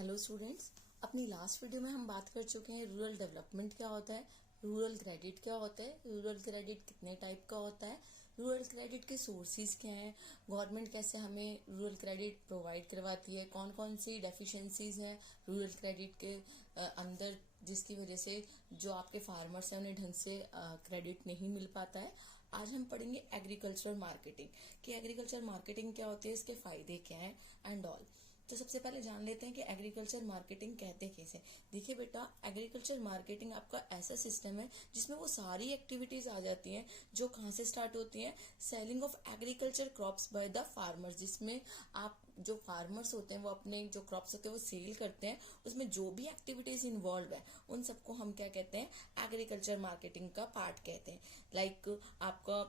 Hello students, अपनी last video में हम बात कर चुके हैं रूरल डेवलपमेंट क्या होता है, रूरल क्रेडिट क्या होता है, रूरल क्रेडिट कितने टाइप का होता है, रूरल क्रेडिट के सोर्सेज क्या हैं, गवर्नमेंट कैसे हमें रूरल क्रेडिट प्रोवाइड करवाती है, कौन कौन सी डेफिशिएंसीज हैं रूरल क्रेडिट के अंदर जिसकी वजह से जो आपके फार्मर्स हैं उन्हें ढंग से क्रेडिट नहीं मिल पाता है। आज हम पढ़ेंगे एग्रीकल्चर मार्केटिंग कि एग्रीकल्चर मार्केटिंग क्या होती है, इसके फायदे क्या हैं एंड ऑल। तो सबसे पहले जान लेते हैं कि एग्रीकल्चर मार्केटिंग कहते कैसे। देखिए बेटा, एग्रीकल्चर मार्केटिंग आपका ऐसा सिस्टम है जिसमें वो सारी एक्टिविटीज आ जाती हैं जो कहाँ से स्टार्ट होती हैं, selling of agriculture crops by the farmers, जिसमें आप जो फार्मर्स होते हैं वो अपने जो क्रॉप्स होते हैं वो सेल करते हैं। उसमें जो भी एक्टिविटीज इन्वॉल्व है उन सबको हम क्या कहते हैं, एग्रीकल्चर मार्केटिंग का पार्ट कहते हैं। लाइक आपका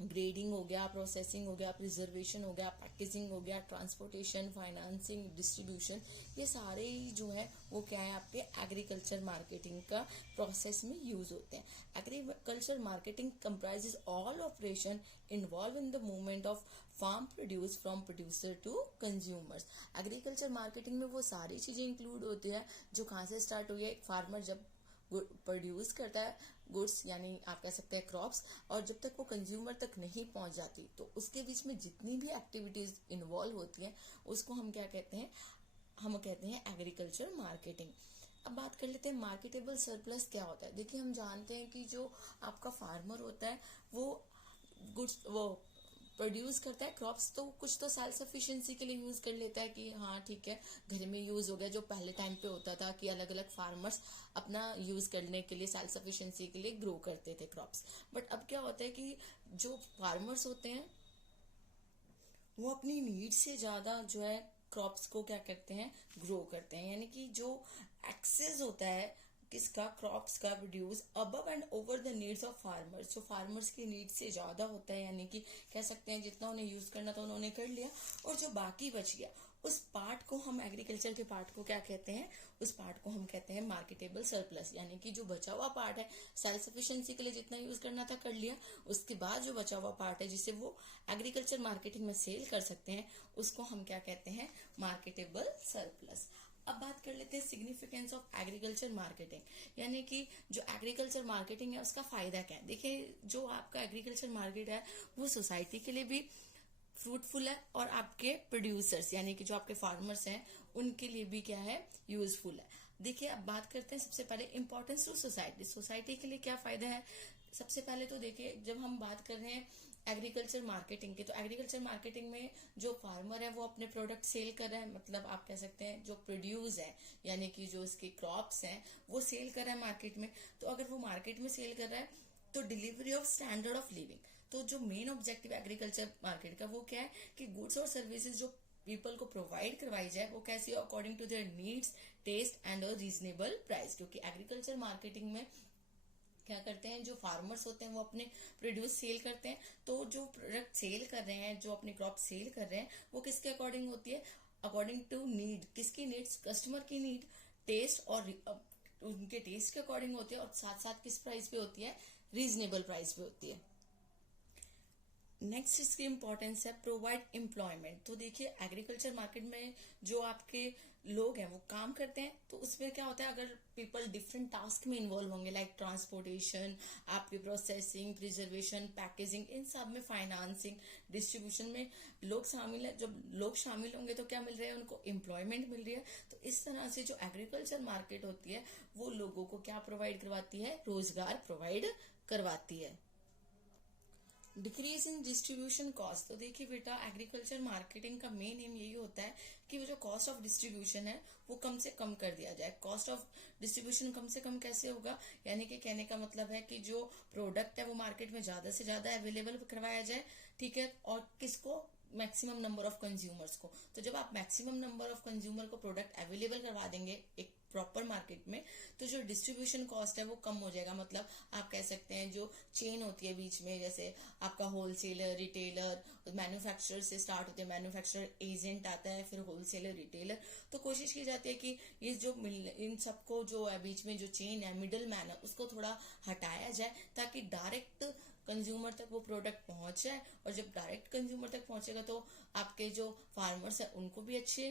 ग्रेडिंग हो गया, प्रोसेसिंग हो गया, प्रिजर्वेशन हो गया, पैकेजिंग हो गया, ट्रांसपोर्टेशन, फाइनेंसिंग, डिस्ट्रीब्यूशन, ये सारे ही जो है वो क्या है आपके एग्रीकल्चर मार्केटिंग का प्रोसेस में यूज होते हैं। Agriculture marketing comprises all operation involve in the movement of farm produce from producer to consumers. Agriculture marketing में वो सारी चीजें इंक्लूड होती है जो कहाँ से स्टार्ट हुई है, एक फार्मर जब प्रोड्यूस करता है गुड्स, यानी आप कह सकते हैं क्रॉप्स, और जब तक वो कंज्यूमर तक नहीं पहुंच जाती तो उसके बीच में जितनी भी एक्टिविटीज इन्वॉल्व होती हैं उसको हम क्या कहते हैं, हम कहते हैं एग्रीकल्चर मार्केटिंग। अब बात कर लेते हैं मार्केटेबल सरप्लस क्या होता है। देखिए, हम जानते हैं कि जो आपका फार्मर होता है वो गुड्स वो प्रोड्यूस करता है क्रॉप्स, तो कुछ तो सेल्फ सफिशिएंसी के लिए यूज कर लेता है कि हाँ ठीक है घर में यूज हो गया। जो पहले टाइम पे होता था कि अलग अलग फार्मर्स अपना यूज करने के लिए, सेल्फ सफिशिएंसी के लिए ग्रो करते थे क्रॉप्स। बट अब क्या होता है कि जो फार्मर्स होते हैं वो अपनी नीड से ज्यादा जो है क्रॉप्स को क्या करते हैं, ग्रो करते हैं। यानी कि जो एक्सेस होता है किसका, क्रॉप्स का produce above and over the needs of farmers, जो फार्मर्स की नीड से ज्यादा होता है, यानी कि कह सकते हैं जितना उन्हें यूज करना था उन्होंने कर लिया, और जो बाकी बच गया उस पार्ट को हम, एग्रीकल्चर के पार्ट को क्या कहते हैं, उस पार्ट को हम कहते हैं मार्केटेबल सरप्लस। यानी कि जो बचा हुआ पार्ट है, सेल्फ सफिशिएंसी के लिए जितना यूज करना था कर लिया, उसके बाद जो बचा हुआ पार्ट है जिसे वो एग्रीकल्चर मार्केटिंग में सेल कर सकते हैं, उसको हम क्या कहते हैं, मार्केटेबल सरप्लस। अब बात कर लेते हैं सिग्निफिकेंस ऑफ एग्रीकल्चर मार्केटिंग, यानी कि जो एग्रीकल्चर मार्केटिंग है उसका फायदा क्या है। देखिए, जो आपका एग्रीकल्चर मार्केट है वो सोसाइटी के लिए भी फ्रूटफुल है और आपके प्रोड्यूसर्स यानी कि जो आपके फार्मर्स हैं उनके लिए भी क्या है, यूजफुल है। देखिए, अब बात करते हैं सबसे पहले इंपॉर्टेंस टू सोसाइटी। सोसाइटी के लिए क्या फायदा है। सबसे पहले तो देखिए, जब हम बात कर रहे हैं एग्रीकल्चर मार्केटिंग की, तो एग्रीकल्चर मार्केटिंग में जो फार्मर है वो अपने प्रोडक्ट सेल कर रहा है, मतलब आप कह सकते हैं जो प्रोड्यूस है यानी कि जो उसके क्रॉप्स हैं वो सेल कर रहा है मार्केट में। तो अगर वो मार्केट में सेल कर रहा है तो delivery of standard of living, तो जो मेन ऑब्जेक्टिव एग्रीकल्चर मार्केट का वो क्या है कि गुड्स और सर्विसेज जो पीपल को प्रोवाइड करवाई जाए वो कैसी, according to their needs, taste and a reasonable price. क्योंकि एग्रीकल्चर मार्केटिंग में क्या करते हैं, जो फार्मर्स होते हैं वो अपने प्रोड्यूस सेल करते हैं, तो जो प्रोडक्ट सेल कर रहे हैं, जो अपनी क्रॉप सेल कर रहे हैं वो किसके अकॉर्डिंग होती है, अकॉर्डिंग टू नीड। किसकी नीड्स, कस्टमर की नीड, टेस्ट, और उनके टेस्ट के अकॉर्डिंग होती है, और साथ साथ किस प्राइस पे होती है, रीजनेबल प्राइस पे होती है। नेक्स्ट इसकी इंपॉर्टेंस है प्रोवाइड एम्प्लॉयमेंट। तो देखिए, एग्रीकल्चर मार्केट में जो आपके लोग हैं वो काम करते हैं, तो उसमें क्या होता है, अगर पीपल डिफरेंट टास्क में इन्वॉल्व होंगे, लाइक ट्रांसपोर्टेशन, आपकी प्रोसेसिंग, प्रिजर्वेशन, पैकेजिंग, इन सब में, फाइनेंसिंग, डिस्ट्रीब्यूशन में लोग शामिल है। जब लोग शामिल होंगे तो क्या मिल रहा है, उनको एम्प्लॉयमेंट मिल रही है। तो इस तरह से जो एग्रीकल्चर मार्केट होती है वो लोगों को क्या प्रोवाइड करवाती है, रोजगार प्रोवाइड करवाती है। Decrease in distribution cost. तो देखिए बेटा, एग्रीकल्चर मार्केटिंग का मेन एम यही होता है कि वो जो कॉस्ट ऑफ डिस्ट्रीब्यूशन है वो कम से कम कर दिया जाए। कॉस्ट ऑफ डिस्ट्रीब्यूशन कम से कम कैसे होगा, यानी कि कहने का मतलब है कि जो प्रोडक्ट है वो मार्केट में ज्यादा से ज्यादा अवेलेबल करवाया जाए, ठीक है, और किसको, मैक्सिमम नंबर ऑफ कंज्यूमर्स को। तो जब आप मैक्सिमम नंबर ऑफ कंज्यूमर को प्रोडक्ट अवेलेबल करवा देंगे एक प्रॉपर मार्केट में, तो जो डिस्ट्रीब्यूशन कॉस्ट है वो कम हो जाएगा। मतलब आप कह सकते हैं जो चेन होती है बीच में, जैसे आपका होलसेलर, रिटेलर, मैन्युफैक्चरर से स्टार्ट होते हैं, मैन्युफैक्चरर, एजेंट आता है, फिर होलसेलर, रिटेलर। तो कोशिश की जाती है कि ये जो इन सबको जो है बीच में जो चेन है, मिडिल मैन है, उसको थोड़ा हटाया जाए ताकि डायरेक्ट कंज्यूमर तक वो प्रोडक्ट पहुंच जाए। और जब डायरेक्ट कंज्यूमर तक पहुंचेगा तो आपके जो फार्मर्स है उनको भी अच्छे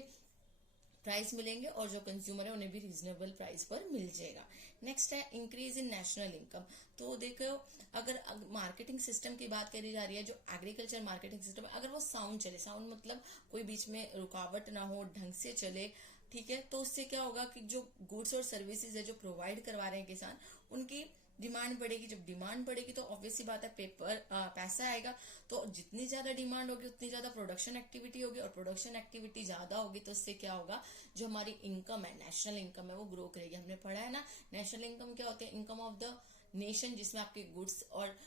प्राइस मिलेंगे और जो कंज्यूमर है उन्हें भी रीजनेबल प्राइस पर मिल जाएगा। नेक्स्ट है इंक्रीज इन नेशनल इनकम। तो देखो, अगर मार्केटिंग सिस्टम की बात करी जा रही है, जो एग्रीकल्चर मार्केटिंग सिस्टम है, अगर वो साउंड चले, साउंड मतलब कोई बीच में रुकावट ना हो, ढंग से चले, ठीक है, तो उससे क्या होगा कि जो गुड्स और सर्विसेज है जो प्रोवाइड करवा रहे हैं किसान, उनकी डिमांड बढ़ेगी। जब डिमांड बढ़ेगी तो ऑब्वियसली बात है पैसा आएगा। तो जितनी ज्यादा डिमांड होगी उतनी ज्यादा प्रोडक्शन एक्टिविटी होगी, और प्रोडक्शन एक्टिविटी ज्यादा होगी तो उससे क्या होगा, जो हमारी इनकम है, नेशनल इनकम है, वो ग्रो करेगी। हमने पढ़ा है ना, नेशनल इनकम क्या होती है, इनकम ऑफ द नेशन, जिसमें आपके गुड्स और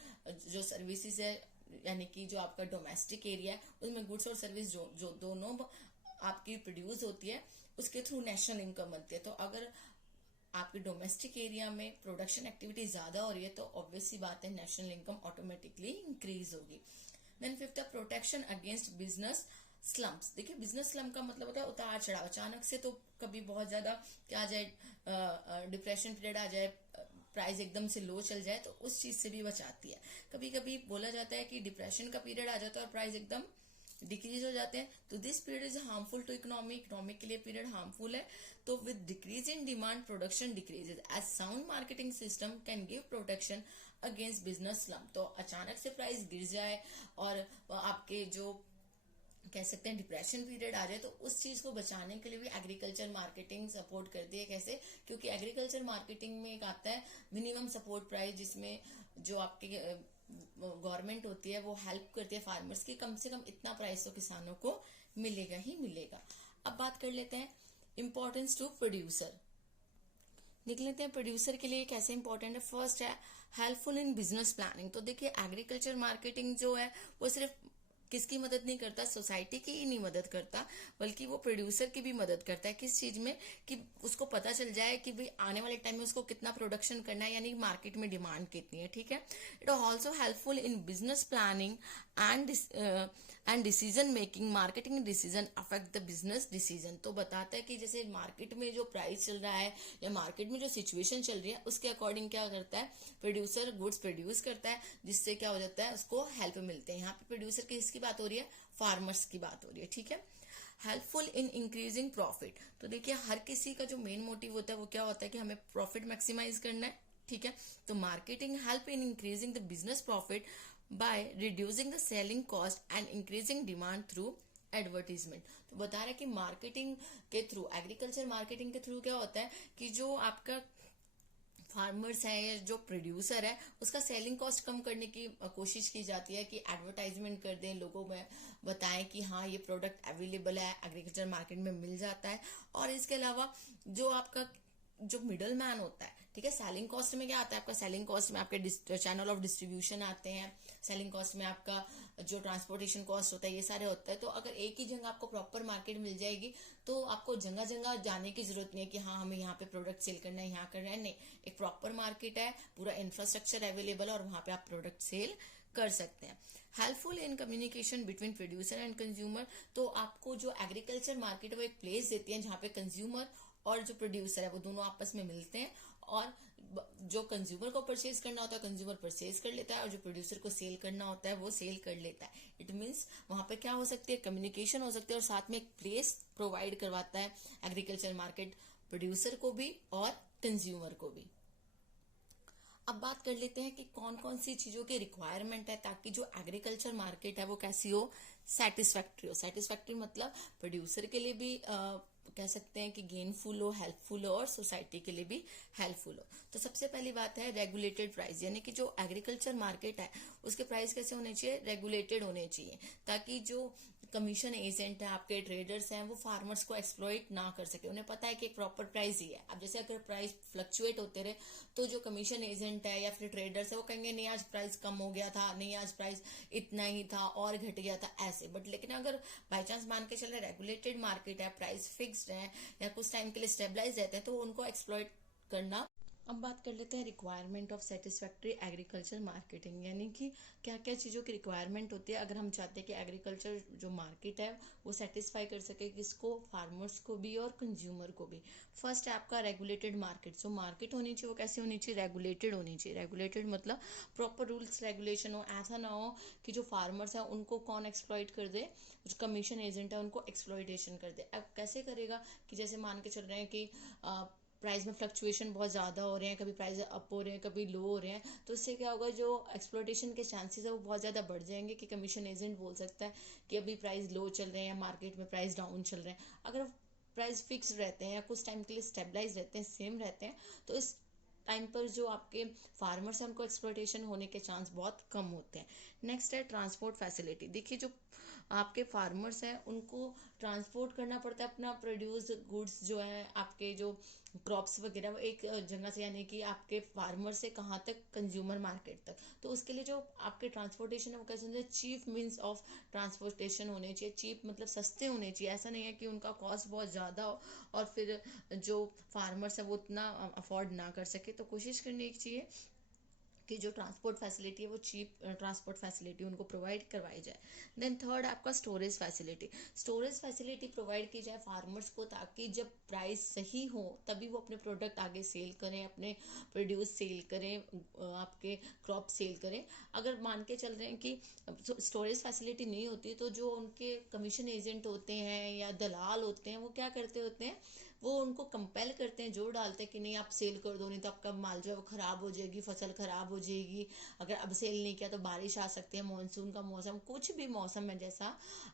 जो सर्विसेज है, यानी कि जो आपका डोमेस्टिक एरिया है उसमें गुड्स और सर्विस जो दोनों आपकी प्रोड्यूस होती है, उसके थ्रू नेशनल इनकम बनती है। तो अगर आपके डोमेस्टिक एरिया में प्रोडक्शन एक्टिविटी ज्यादा हो रही है तो ऑब्वियसली बात है नेशनल इनकम ऑटोमेटिकली इंक्रीज होगी। देन फिफ्थ है प्रोटेक्शन अगेंस्ट बिजनेस स्लम्प्स। देखिए, बिजनेस स्लम्प का मतलब होता है उतार चढ़ाव। अचानक से तो कभी बहुत ज्यादा क्या आ जाए, डिप्रेशन पीरियड आ जाए, प्राइस एकदम से लो चल जाए, तो उस चीज से भी बचाती है। कभी कभी बोला जाता है कि डिप्रेशन का पीरियड आ जाता है और प्राइस एकदम डिक्रीज हो जाते हैं, तो this period is harmful to economy. Economy के लिए पीरियड हार्मफुल है। तो with decrease in demand production decreases, as sound marketing system can give protection against business slump. तो अचानक से प्राइस गिर जाए और आपके जो कह सकते हैं डिप्रेशन पीरियड आ जाए, तो उस चीज को बचाने के लिए भी एग्रीकल्चर मार्केटिंग सपोर्ट करती है। कैसे? क्योंकि एग्रीकल्चर मार्केटिंग में एक आता है मिनिमम सपोर्ट प्राइस, जिसमें जो आपके गवर्नमेंट होती है वो हेल्प करती है फार्मर्स की, कम से कम इतना प्राइस तो किसानों को मिलेगा ही मिलेगा। अब बात कर लेते हैं इंपॉर्टेंस टू प्रोड्यूसर। देख लेते हैं प्रोड्यूसर के लिए कैसे इंपॉर्टेंट है। फर्स्ट है हेल्पफुल इन बिजनेस प्लानिंग। तो देखिए, एग्रीकल्चर मार्केटिंग जो है वो सिर्फ किसकी मदद नहीं करता, सोसाइटी की ही नहीं मदद करता, बल्कि वो प्रोड्यूसर की भी मदद करता है। किस चीज में? कि उसको पता चल जाए कि भाई आने वाले टाइम में उसको कितना प्रोडक्शन करना है, यानी मार्केट में डिमांड कितनी है। ठीक है। It is also helpful in business planning and decision making. Marketing decision affect the business decision. तो बताता है कि जैसे मार्केट में जो प्राइस चल रहा है या मार्केट में जो सिचुएशन चल रही है, उसके अकॉर्डिंग क्या करता है प्रोड्यूसर, गुड्स प्रोड्यूस करता है, जिससे क्या हो जाता है उसको हेल्प मिलते हैं। यहाँ पे प्रोड्यूसर किसकी बात हो रही है? फार्मर्स की बात हो रही है। ठीक है। Helpful in increasing profit. तो देखिए, हर किसी का जो मेन मोटिव होता है वो क्या होता है कि हमें प्रॉफिट मैक्सिमाइज करना है। ठीक है। तो marketing help in increasing the business profit by reducing the selling cost and increasing demand through advertisement. तो बता रहा है कि मार्केटिंग के थ्रू, एग्रीकल्चर मार्केटिंग के थ्रू क्या होता है कि जो आपका फार्मर्स है या जो प्रोड्यूसर है उसका सेलिंग कॉस्ट कम करने की कोशिश की जाती है, कि एडवर्टाइजमेंट कर दें, लोगों में बताएं कि हाँ ये प्रोडक्ट अवेलेबल है, एग्रीकल्चर मार्केट में मिल जाता है। और इसके अलावा जो आपका जो मिडल मैन होता है, ठीक है, सेलिंग कॉस्ट में क्या आता है आपका? सेलिंग कॉस्ट में आपके चैनल ऑफ डिस्ट्रीब्यूशन आते हैं, सेलिंग कॉस्ट में आपका जो ट्रांसपोर्टेशन कॉस्ट होता है, ये सारे होता है। तो अगर एक ही जगह आपको प्रॉपर मार्केट मिल जाएगी तो आपको जगह जगह जाने की जरूरत नहीं है कि हाँ हमें यहाँ पे प्रोडक्ट सेल करना है, यहाँ करना है। नहीं, एक प्रॉपर मार्केट है, पूरा इंफ्रास्ट्रक्चर अवेलेबल है और वहां पे आप प्रोडक्ट सेल कर सकते हैं। Helpful in communication between producer and consumer. तो आपको जो एग्रीकल्चर मार्केट है वो एक प्लेस देती है जहाँ पे कंज्यूमर और जो प्रोड्यूसर है वो दोनों आपस में मिलते हैं, और जो कंज्यूमर को परचेज करना होता है कंज्यूमर परचेज कर लेता है, और जो प्रोड्यूसर को सेल करना होता है वो सेल कर लेता है। इट मीन्स वहां पे क्या हो सकती है? कम्युनिकेशन हो सकती है, और साथ में एक प्लेस प्रोवाइड करवाता है एग्रीकल्चर मार्केट प्रोड्यूसर को भी और कंज्यूमर को भी। अब बात कर लेते हैं कि कौन कौन सी चीजों की रिक्वायरमेंट है ताकि जो एग्रीकल्चर मार्केट है वो कैसी हो? सेटिस्फैक्ट्री हो। सेटिस्फैक्ट्री मतलब प्रोड्यूसर के लिए भी कह सकते हैं कि गेनफुल हो, हेल्पफुल हो, और सोसाइटी के लिए भी हेल्पफुल हो। तो सबसे पहली बात है रेगुलेटेड प्राइस, यानी कि जो एग्रीकल्चर मार्केट है उसके प्राइस कैसे होने चाहिए? रेगुलेटेड होने चाहिए, ताकि जो कमीशन एजेंट है, आपके ट्रेडर्स हैं, वो फार्मर्स को एक्सप्लॉइट ना कर सके। उन्हें पता है कि एक प्रॉपर प्राइस ही है। अब जैसे अगर प्राइस फ्लक्चुएट होते रहे तो जो कमीशन एजेंट है या फिर ट्रेडर्स है वो कहेंगे नहीं आज प्राइस कम हो गया था, नहीं आज प्राइस इतना ही था और घट गया था, ऐसे। बट लेकिन अगर बाई चांस मान के चले रेगुलेटेड मार्केट है, प्राइस फिक्स्ड है या कुछ टाइम के लिए स्टेबलाइज रहते हैं, तो उनको एक्सप्लॉइट करना अब बात कर लेते हैं requirement of satisfactory agriculture marketing, यानी कि क्या क्या चीज़ों की रिक्वायरमेंट होती है अगर हम चाहते हैं कि एग्रीकल्चर जो मार्केट है वो सेटिस्फाई कर सके किसको, फार्मर्स को भी और कंज्यूमर को भी। फर्स्ट है आपका रेगुलेटेड मार्केट। जो मार्केट होनी चाहिए वो कैसी होनी चाहिए, रेगुलेटेड होनी चाहिए। रेगुलेटेड मतलब प्रॉपर रूल्स रेगुलेशन हो, ऐसा ना हो कि जो फार्मर्स है उनको कौन एक्सप्लॉइट कर दे, जो कमीशन एजेंट है उनको एक्सप्लॉइटेशन कर दे। अब कैसे करेगा कि जैसे मान के चल रहे हैं कि प्राइस में फ्लक्चुएशन बहुत ज़्यादा हो रहे हैं, कभी प्राइस अप हो रहे हैं कभी लो हो रहे हैं, तो इससे क्या होगा, जो एक्सप्लोटेशन के चांसेस है वो बहुत ज़्यादा बढ़ जाएंगे कि कमीशन एजेंट बोल सकता है कि अभी प्राइस लो चल रहे हैं या मार्केट में प्राइस डाउन चल रहे हैं। अगर प्राइस फिक्स रहते हैं या कुछ टाइम के लिए स्टेबलाइज रहते हैं, सेम रहते हैं, तो इस टाइम पर जो आपके फार्मर्स हैं उनको एक्सप्लोटेशन होने के चांस बहुत कम होते हैं। नेक्स्ट है ट्रांसपोर्ट फैसिलिटी। देखिए जो आपके फार्मर्स हैं उनको ट्रांसपोर्ट करना पड़ता है अपना प्रोड्यूस गुड्स जो है, आपके जो क्रॉप्स वगैरह, वो एक जगह से यानी कि आपके फार्मर से कहाँ तक, कंज्यूमर मार्केट तक। तो उसके लिए जो आपके ट्रांसपोर्टेशन है वो कैसे होना चाहिए, चीप मीन्स ऑफ ट्रांसपोर्टेशन होने चाहिए। चीप मतलब सस्ते होने चाहिए, ऐसा नहीं है कि उनका कॉस्ट बहुत ज़्यादा हो और फिर जो फार्मर्स है वो उतना अफोर्ड ना कर सके। तो कोशिश करनी चाहिए कि जो ट्रांसपोर्ट फैसिलिटी है वो चीप ट्रांसपोर्ट फैसिलिटी उनको प्रोवाइड करवाई जाए। देन थर्ड आपका storage facility. Storage facility provide की जाए फार्मर्स को, ताकि जब प्राइस सही हो तभी वो अपने प्रोडक्ट आगे सेल करें, अपने प्रोड्यूस सेल करें, आपके क्रॉप सेल करें। अगर मान के चल रहे हैं कि स्टोरेज फैसिलिटी नहीं होती तो जो उनके कमीशन एजेंट होते हैं या दलाल होते हैं वो क्या करते होते हैं, वो उनको कंपेल करते हैं, जोर डालते हैं कि नहीं आप सेल कर दो, नहीं तो आपका माल जो है वो खराब हो जाएगी, फसल खराब हो जाएगी, अगर अब सेल नहीं किया तो बारिश आ सकती है, मानसून का मौसम, कुछ भी मौसम है जैसा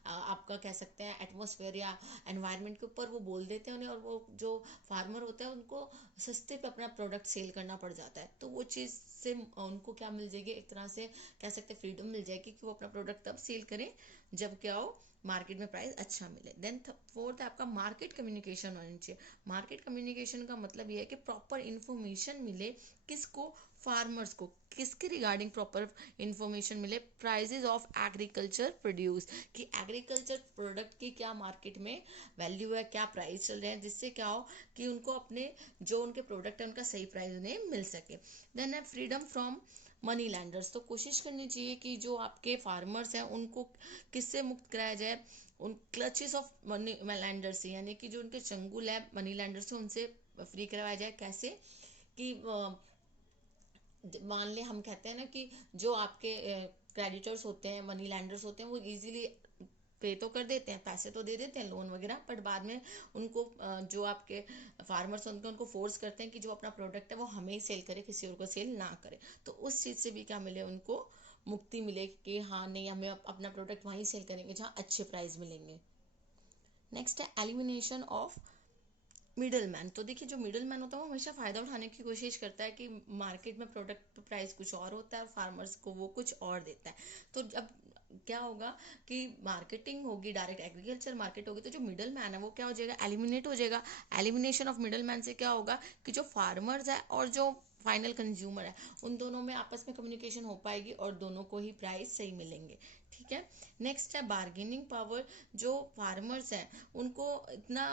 आपका कह सकते हैं एटमॉस्फेयर या एनवायरनमेंट के ऊपर वो बोल देते हैं उन्हें, और वो जो फार्मर होता है उनको सस्ते पे अपना प्रोडक्ट सेल करना पड़ जाता है। तो वो चीज़ से उनको क्या मिल जाएगी, एक तरह से कह सकते हैं फ्रीडम मिल जाएगी कि वो अपना प्रोडक्ट तब सेल करें जब क्या हो, मार्केट में प्राइस अच्छा मिले। देन फोर्थ है आपका मार्केट कम्युनिकेशन होनी चाहिए। मार्केट कम्युनिकेशन का मतलब ये है कि प्रॉपर इन्फॉर्मेशन मिले, किसको, फार्मर्स को, किसके रिगार्डिंग प्रॉपर इन्फॉर्मेशन मिले, प्राइजेज ऑफ एग्रीकल्चर प्रोड्यूस, कि एग्रीकल्चर प्रोडक्ट की क्या मार्केट में वैल्यू है, क्या प्राइस चल रहे हैं, जिससे क्या हो कि उनको अपने जो उनके प्रोडक्ट है उनका सही प्राइस उन्हें मिल सके। देन है फ्रीडम फ्रॉम मनी लैंडर्स। तो कोशिश करनी चाहिए कि जो आपके फार्मर्स हैं उनको किससे मुक्त कराया जाए, उन क्लचेस ऑफ मनी लैंडर्स से, यानी कि जो उनके चंगुल है मनी लैंडर्स से उनसे फ्री करवाया जाए। कैसे कि मान ले हम कहते हैं ना कि जो आपके क्रेडिटर्स होते हैं, मनी लैंडर्स होते हैं, वो इजीली पे तो कर देते हैं, पैसे तो दे देते हैं लोन वगैरह, बट बाद में उनको जो आपके फार्मर्स होते हैं उनको फोर्स करते हैं कि जो अपना प्रोडक्ट है वो हमें ही सेल करे, किसी और को सेल ना करे। तो उस चीज़ से भी क्या मिले, उनको मुक्ति मिले कि हाँ नहीं, हमें अपना प्रोडक्ट वहीं सेल करेंगे जहाँ अच्छे प्राइस मिलेंगे। नेक्स्ट है एलिमिनेशन ऑफ मिडल मैन। तो देखिए जो मिडल मैन होता है वो हमेशा फ़ायदा उठाने की कोशिश करता है कि मार्केट में प्रोडक्ट प्राइस कुछ और होता है और फार्मर्स को वो कुछ और देता है। तो अब क्या होगा कि मार्केटिंग होगी, डायरेक्ट एग्रीकल्चर मार्केट होगी, तो जो मिडल मैन है वो क्या हो जाएगा, एलिमिनेट हो जाएगा। एलिमिनेशन ऑफ मिडल मैन से क्या होगा कि जो फार्मर्स है और जो फाइनल कंज्यूमर है उन दोनों में आपस में कम्युनिकेशन हो पाएगी और दोनों को ही प्राइस सही मिलेंगे। ठीक है। नेक्स्ट है बार्गेनिंग पावर। जो फार्मर्स हैं उनको इतना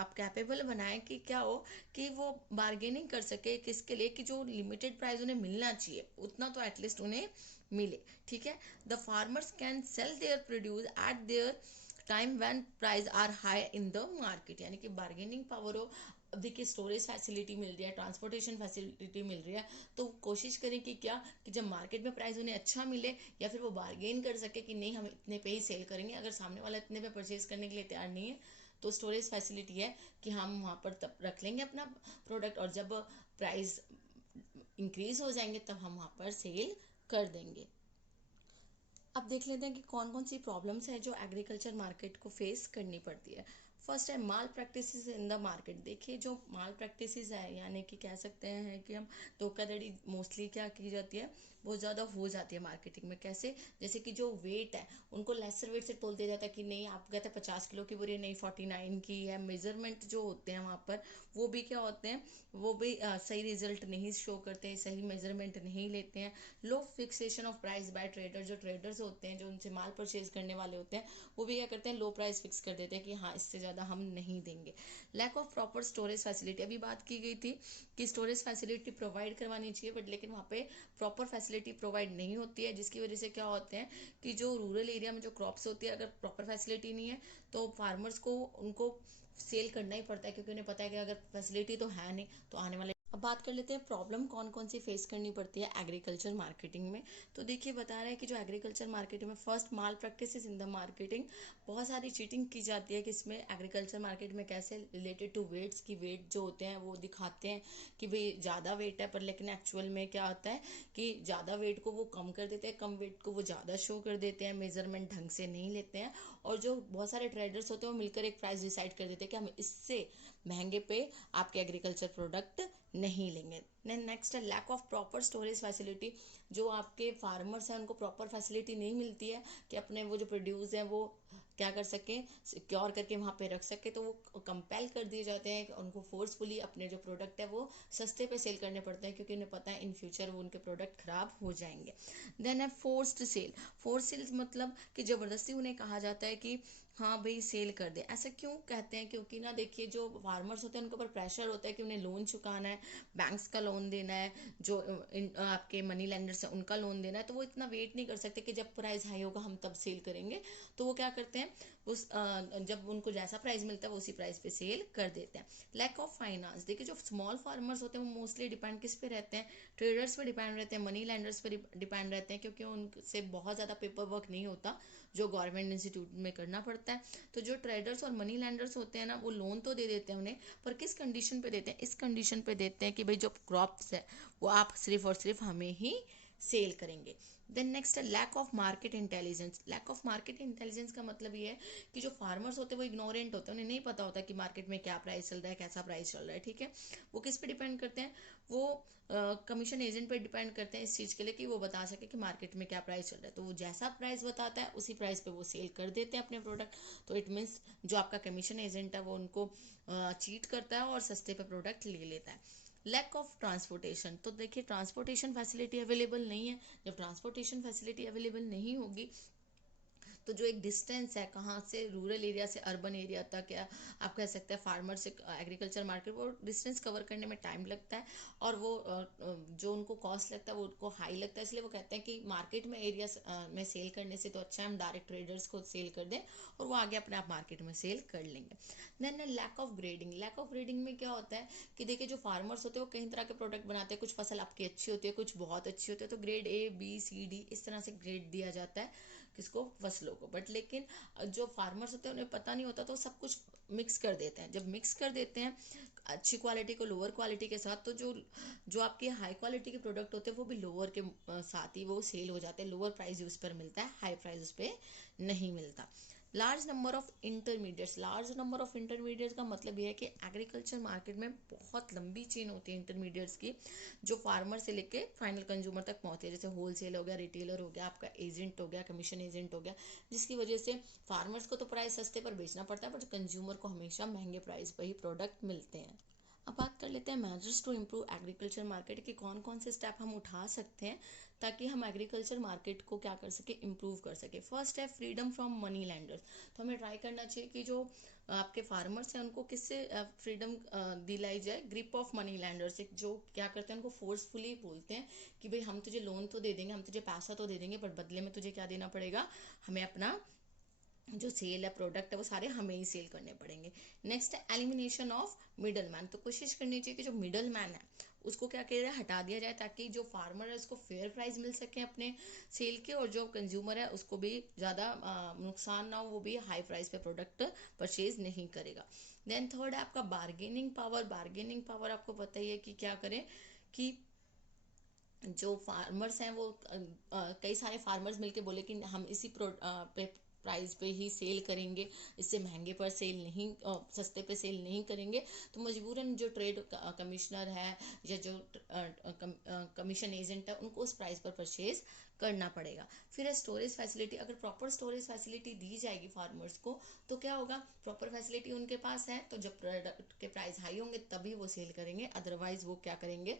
आप कैपेबल बनाएं कि क्या हो कि वो बार्गेनिंग कर सके, किसके लिए, कि जो लिमिटेड प्राइस उन्हें मिलना चाहिए उतना तो एटलीस्ट उन्हें मिले। ठीक है। The farmers can sell their produce at their time when price are high in the market, यानी कि बार्गेनिंग पावर हो। अब देखिए स्टोरेज फैसिलिटी मिल रही है, ट्रांसपोर्टेशन फैसिलिटी मिल रही है, तो कोशिश करें कि क्या, कि जब मार्केट में प्राइस उन्हें अच्छा मिले या फिर वो बार्गेन कर सके कि नहीं हम इतने पे ही सेल करेंगे, अगर सामने वाला इतने पे परचेज करने के लिए तैयार नहीं है तो स्टोरेज फैसिलिटी है कि हम वहाँ पर तब रख लेंगे अपना प्रोडक्ट, और जब प्राइस इंक्रीज हो जाएंगे तब हम वहाँ पर सेल कर देंगे। अब देख लेते हैं कि कौन कौन सी प्रॉब्लम्स है जो एग्रीकल्चर मार्केट को फेस करनी पड़ती है। फर्स्ट है माल प्रैक्टिसेस इन द मार्केट। देखिए जो माल प्रैक्टिसेस है, यानी कि कह सकते हैं कि हम धोखाधड़ी मोस्टली क्या की जाती है, बहुत ज़्यादा हो जाती है मार्केटिंग में। कैसे? जैसे कि जो वेट है उनको लेसर वेट से तोल दिया जाता है कि नहीं आप कहते हैं 50 किलो की बोरी नहीं 49 की है। मेजरमेंट जो होते हैं वहाँ पर वो भी क्या होते हैं, वो भी सही रिजल्ट नहीं शो करते हैं, सही मेजरमेंट नहीं लेते हैं। Low fixation of price by trader, जो ट्रेडर्स होते हैं जो उनसे माल परचेज करने वाले होते हैं वो भी क्या करते हैं, लो प्राइस फिक्स कर देते हैं कि हाँ इससे ज़्यादा हम नहीं देंगे। Lack of proper storage facility, अभी बात की गई थी कि स्टोरेज फैसिलिटी प्रोवाइड करवानी चाहिए, बट लेकिन वहाँ पे प्रॉपर फैसिलिटी प्रोवाइड नहीं होती है, जिसकी वजह से क्या होते हैं कि जो रूरल एरिया में जो क्रॉप्स होती है, अगर प्रॉपर फैसिलिटी नहीं है तो फार्मर्स को उनको सेल करना ही पड़ता है, क्योंकि उन्हें पता है कि अगर फैसिलिटी तो है नहीं तो आने वाले। अब बात कर लेते हैं प्रॉब्लम कौन कौन सी फेस करनी पड़ती है एग्रीकल्चर मार्केटिंग में। तो देखिए बता रहा है कि जो एग्रीकल्चर मार्केटिंग में first mall practices in the marketing, बहुत सारी चीटिंग की जाती है कि इसमें एग्रीकल्चर मार्केट में कैसे रिलेटेड टू वेट्स की वेट जो होते हैं वो दिखाते हैं कि भाई ज़्यादा वेट है, पर लेकिन एक्चुअल में क्या होता है कि ज़्यादा वेट को वो कम कर देते हैं, कम वेट को वो ज़्यादा शो कर देते हैं, मेजरमेंट ढंग से नहीं लेते हैं, और जो बहुत सारे ट्रेडर्स होते हैं वो मिलकर एक प्राइस डिसाइड कर देते हैं कि हम इससे महंगे पे आपके एग्रीकल्चर प्रोडक्ट नहीं लेंगे। नेक्स्ट है lack of proper storage facility, जो आपके फार्मर्स हैं उनको प्रॉपर फैसिलिटी नहीं मिलती है कि अपने वो जो प्रोड्यूस हैं वो क्या कर सकें, सिक्योर करके वहाँ पे रख सके, तो वो कंपेल कर दिए जाते हैं कि उनको फोर्सफुली अपने जो प्रोडक्ट है वो सस्ते पे सेल करने पड़ते हैं, क्योंकि उन्हें पता है इन फ्यूचर वो उनके प्रोडक्ट खराब हो जाएंगे। देन है फोर्स्ड सेल। फोर्स सेल्स मतलब कि ज़बरदस्ती उन्हें कहा जाता है कि हाँ भाई सेल कर दे। ऐसा क्यों कहते हैं? क्योंकि ना देखिए जो फार्मर्स होते हैं उनके ऊपर प्रेशर होता है कि उन्हें लोन चुकाना है, बैंक्स का लोन देना है, जो आपके मनी लेंडर्स हैं उनका लोन देना है, तो वो इतना वेट नहीं कर सकते कि जब प्राइस हाई होगा हम तब सेल करेंगे। तो वो क्या करते हैं, जब उनको जैसा प्राइस मिलता है वो उसी प्राइस पे सेल कर देते हैं। लैक ऑफ फाइनेंस, देखिए जो स्मॉल फार्मर्स होते हैं वो मोस्टली डिपेंड किस पे रहते हैं, ट्रेडर्स पे डिपेंड रहते हैं, मनी लेंडर्स पे डिपेंड रहते हैं, क्योंकि उनसे बहुत ज़्यादा पेपर वर्क नहीं होता जो गवर्नमेंट इंस्टीट्यूट में करना पड़ता है। तो जो ट्रेडर्स और मनी लेंडर्स होते हैं ना वो लोन तो दे देते हैं उन्हें, पर किस कंडीशन पे देते हैं, इस कंडीशन पे देते हैं कि भाई जो क्रॉप्स है वो आप सिर्फ और सिर्फ हमें ही सेल करेंगे। देन नेक्स्ट है lack of market intelligence. Lack of market intelligence का मतलब ये है कि जो फार्मर्स होते हैं वो इग्नोरेंट होते हैं, उन्हें नहीं पता होता कि मार्केट में क्या प्राइस चल रहा है, कैसा प्राइस चल रहा है, ठीक है। वो किस पे डिपेंड करते हैं, वो कमीशन एजेंट पे डिपेंड करते हैं इस चीज़ के लिए कि वो बता सके कि मार्केट में क्या प्राइस चल रहा है, तो वो जैसा प्राइस बताता है उसी प्राइस पे वो सेल कर देते हैं अपने प्रोडक्ट। तो इट मीन्स जो आपका कमीशन एजेंट है वो उनको चीट करता है और सस्ते पे प्रोडक्ट ले लेता है। लैक ऑफ ट्रांसपोर्टेशन, तो देखिए ट्रांसपोर्टेशन फैसिलिटी अवेलेबल नहीं है। जब ट्रांसपोर्टेशन फैसिलिटी अवेलेबल नहीं होगी तो जो एक डिस्टेंस है कहाँ से रूरल एरिया से अर्बन एरिया तक, या आप कह सकते हैं फार्मर से एग्रीकल्चर मार्केट, वो डिस्टेंस कवर करने में टाइम लगता है, और वो जो उनको कॉस्ट लगता है वो उनको हाई लगता है, इसलिए वो कहते हैं कि मार्केट में एरिया में सेल करने से तो अच्छा है हम डायरेक्ट ट्रेडर्स को सेल कर दें और वो आगे अपने आप मार्केट में सेल कर लेंगे। Then lack of grading. Lack of grading में क्या होता है कि देखिए जो फार्मर्स होते हैं वो कई तरह के प्रोडक्ट बनाते हैं, कुछ फसल आपकी अच्छी होती है, कुछ बहुत अच्छी होती है, तो grade A B C D इस तरह से ग्रेड दिया जाता है किसको, फसलों को। बट लेकिन जो फार्मर्स होते हैं उन्हें पता नहीं होता, तो सब कुछ मिक्स कर देते हैं। जब मिक्स कर देते हैं अच्छी क्वालिटी को लोअर क्वालिटी के साथ, तो जो जो आपके हाई क्वालिटी के प्रोडक्ट होते हैं वो भी लोअर के साथ ही वो सेल हो जाते हैं, लोअर प्राइस उस पर मिलता है, हाई प्राइस उस पर नहीं मिलता। Large number of intermediates. Large number of intermediates का मतलब ये है कि एग्रीकल्चर मार्केट में बहुत लंबी चेन होती है इंटरमीडिएट्स की, जो फार्मर से लेके फाइनल कंज्यूमर तक पहुंचती है। जैसे होलसेल हो गया, रिटेलर हो गया, आपका एजेंट हो गया, कमीशन एजेंट हो गया, जिसकी वजह से फार्मर्स को तो प्राइस सस्ते पर बेचना पड़ता है, बट कंज्यूमर को हमेशा महंगे प्राइस पर ही प्रोडक्ट मिलते हैं। अब बात कर लेते हैं measures to improve agriculture market कि कौन कौन से स्टेप हम उठा सकते हैं ताकि हम एग्रीकल्चर मार्केट को क्या कर सके, इम्प्रूव कर सके। फर्स्ट है फ्रीडम फ्रॉम मनी लैंडर्स। तो हमें ट्राई करना चाहिए कि जो आपके फार्मर्स हैं उनको किससे फ्रीडम दिलाई जाए, ग्रिप ऑफ मनी लैंडर्स, जो क्या करते हैं उनको फोर्सफुली बोलते हैं कि भाई हम तुझे लोन तो दे देंगे, हम तुझे पैसा तो दे देंगे, पर बदले में तुझे क्या देना पड़ेगा, हमें अपना जो सेल है प्रोडक्ट है वो सारे हमें ही सेल करने पड़ेंगे। नेक्स्ट है एलिमिनेशन ऑफ मिडल मैन। तो कोशिश करनी चाहिए कि जो मिडल मैन है उसको क्या किया जाए, हटा दिया जाए, ताकि जो फार्मर है उसको फेयर प्राइस मिल सके अपने सेल के, और जो कंज्यूमर है उसको भी ज़्यादा नुकसान ना हो, वो भी हाई प्राइस पे प्रोडक्ट परचेज नहीं करेगा। देन थर्ड है आपका बार्गेनिंग पावर। बार्गेनिंग पावर आपको पता ही है कि क्या करें कि जो फार्मर्स हैं वो कई सारे फार्मर्स मिलके बोले कि हम इसी प्राइस पे ही सेल करेंगे, इससे महंगे पर सेल नहीं, सस्ते पे सेल नहीं करेंगे, तो मजबूरन जो ट्रेड कमिश्नर है या जो कमीशन एजेंट है उनको उस प्राइस पर परचेज करना पड़ेगा। फिर है स्टोरेज फैसिलिटी। अगर प्रॉपर स्टोरेज फैसिलिटी दी जाएगी फार्मर्स को तो क्या होगा, प्रॉपर फैसिलिटी उनके पास है तो जब प्रोडक्ट के प्राइस हाई होंगे तभी वो सेल करेंगे, अदरवाइज वो क्या करेंगे,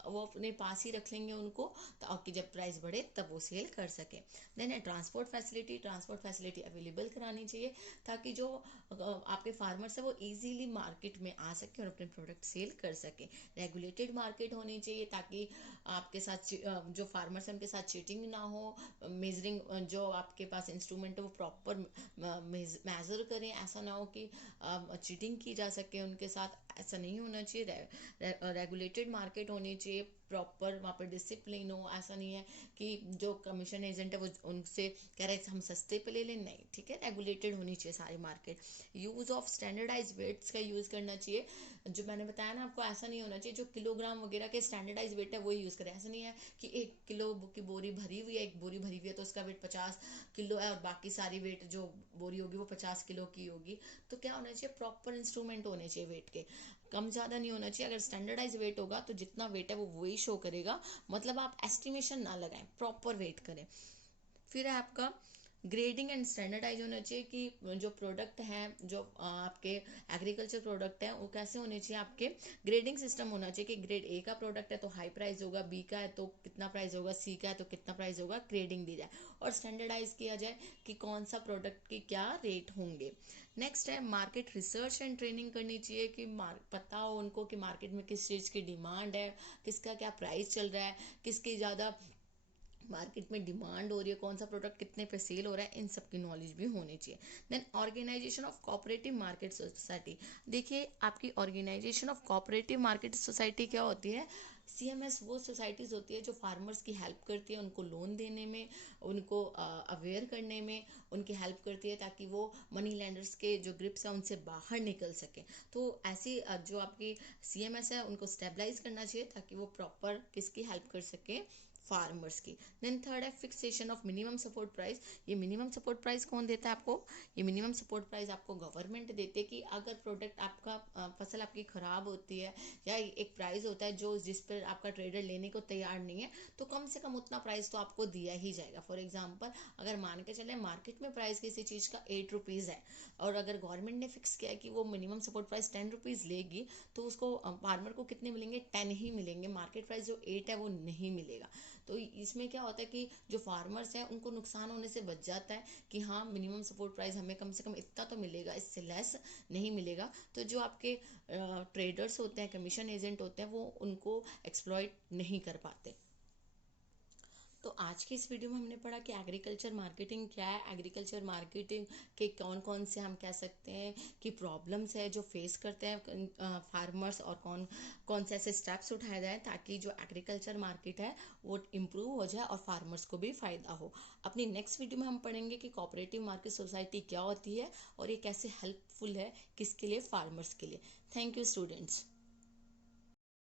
वो अपने पास ही रख लेंगे उनको, ताकि जब प्राइस बढ़े तब वो सेल कर सके। देन है transport facility. Transport facility available करानी चाहिए ताकि जो आपके फार्मर्स है वो इजीली मार्केट में आ सके और अपने प्रोडक्ट सेल कर सके। रेगुलेटेड मार्केट होनी चाहिए ताकि आपके साथ जो फार्मर्स हैं उनके साथ चीटिंग ना हो। मेजरिंग जो आपके पास इंस्ट्रूमेंट है वो प्रॉपर मेजर करें, ऐसा ना हो कि चीटिंग की जा सके उनके साथ, ऐसा नहीं होना चाहिए। रेगुलेटेड मार्केट होनी चाहिए, प्रॉपर वहाँ पर डिसिप्लिन हो। ऐसा नहीं है कि जो कमीशन एजेंट है वो उनसे कह रहे हैं हम सस्ते पे ले लें, नहीं, ठीक है, रेगुलेटेड होनी चाहिए सारी market. Use of standardize weights का यूज़ करना चाहिए। जो मैंने बताया ना आपको, ऐसा नहीं होना चाहिए जो किलोग्राम वगैरह के स्टैंडर्डाइज वेट है वही यूज़ करें। ऐसा नहीं है कि 1 किलो की बोरी भरी हुई है, एक बोरी भरी हुई है तो उसका वेट 50 किलो है और बाकी सारी वेट जो बोरी होगी वो 50 किलो की होगी। तो क्या होना चाहिए, प्रॉपर इंस्ट्रूमेंट होने चाहिए वेट के, कम ज़्यादा नहीं होना चाहिए। अगर स्टैंडर्डाइज वेट होगा तो जितना वेट है वो वही शो करेगा, मतलब आप एस्टिमेशन ना लगाएं, प्रॉपर वेट करें। फिर है आपका ग्रेडिंग एंड स्टैंडर्डाइज होना चाहिए कि जो प्रोडक्ट हैं, जो आपके एग्रीकल्चर प्रोडक्ट हैं वो कैसे होने चाहिए, आपके ग्रेडिंग सिस्टम होना चाहिए कि ग्रेड ए का प्रोडक्ट है तो हाई प्राइस होगा, बी का है तो कितना प्राइस होगा, सी का है तो कितना प्राइस होगा, ग्रेडिंग दी जाए और स्टैंडर्डाइज किया जाए कि कौन सा प्रोडक्ट के क्या रेट होंगे। नेक्स्ट है मार्केट रिसर्च एंड ट्रेनिंग करनी चाहिए कि पता हो उनको कि मार्केट में किस चीज़ की डिमांड है, किसका क्या प्राइस चल रहा है, किसकी ज़्यादा मार्केट में डिमांड हो रही है, कौन सा प्रोडक्ट कितने पे सेल हो रहा है, इन सब की नॉलेज भी होनी चाहिए। Then organization of cooperative market society. देखिए आपकी organization of cooperative market society क्या होती है, सीएमएस वो सोसाइटीज़ होती है जो फार्मर्स की हेल्प करती है, उनको लोन देने में, उनको अवेयर करने में उनकी हेल्प करती है ताकि वो मनी लैंडर्स के जो ग्रिप्स हैं उनसे बाहर निकल सके। तो ऐसी जो आपकी सीएमएस है उनको स्टेबलाइज करना चाहिए ताकि वो प्रॉपर किसकी हेल्प कर सके, फार्मर्स की। देन थर्ड है fixation of minimum support price. ये मिनिमम सपोर्ट प्राइस कौन देता है आपको, ये मिनिमम सपोर्ट प्राइस आपको गवर्नमेंट देते कि अगर प्रोडक्ट आपका फसल आपकी खराब होती है या एक प्राइस होता है जो जिस पर आपका ट्रेडर लेने को तैयार नहीं है तो कम से कम उतना प्राइस तो आपको दिया ही जाएगा। फॉर एग्जाम्पल अगर मान के चले मार्केट में प्राइस किसी चीज़ का 8 रुपीज़ है और अगर गवर्नमेंट ने फिक्स किया है कि वो मिनिमम सपोर्ट प्राइस 10 रुपीज़ लेगी तो उसको फार्मर को कितने मिलेंगे, 10 ही मिलेंगे, मार्केट प्राइस जो 8 है वो नहीं मिलेगा। तो इसमें क्या होता है कि जो फार्मर्स हैं उनको नुकसान होने से बच जाता है कि हाँ मिनिमम सपोर्ट प्राइस हमें कम से कम इतना तो मिलेगा, इससे लेस नहीं मिलेगा। तो जो आपके ट्रेडर्स होते हैं, कमीशन एजेंट होते हैं, वो उनको एक्सप्लॉइट नहीं कर पाते। तो आज की इस वीडियो में हमने पढ़ा कि एग्रीकल्चर मार्केटिंग क्या है, एग्रीकल्चर मार्केटिंग के कौन कौन से हम कह सकते हैं कि प्रॉब्लम्स है जो फेस करते हैं फार्मर्स और कौन कौन से ऐसे स्टेप्स उठाए जाए ताकि जो एग्रीकल्चर मार्केट है वो इम्प्रूव हो जाए और फार्मर्स को भी फ़ायदा हो। अपनी नेक्स्ट वीडियो में हम पढ़ेंगे कि कोऑपरेटिव मार्केट सोसाइटी क्या होती है और ये कैसे हेल्पफुल है, किसके लिए, फार्मर्स के लिए। Thank you students.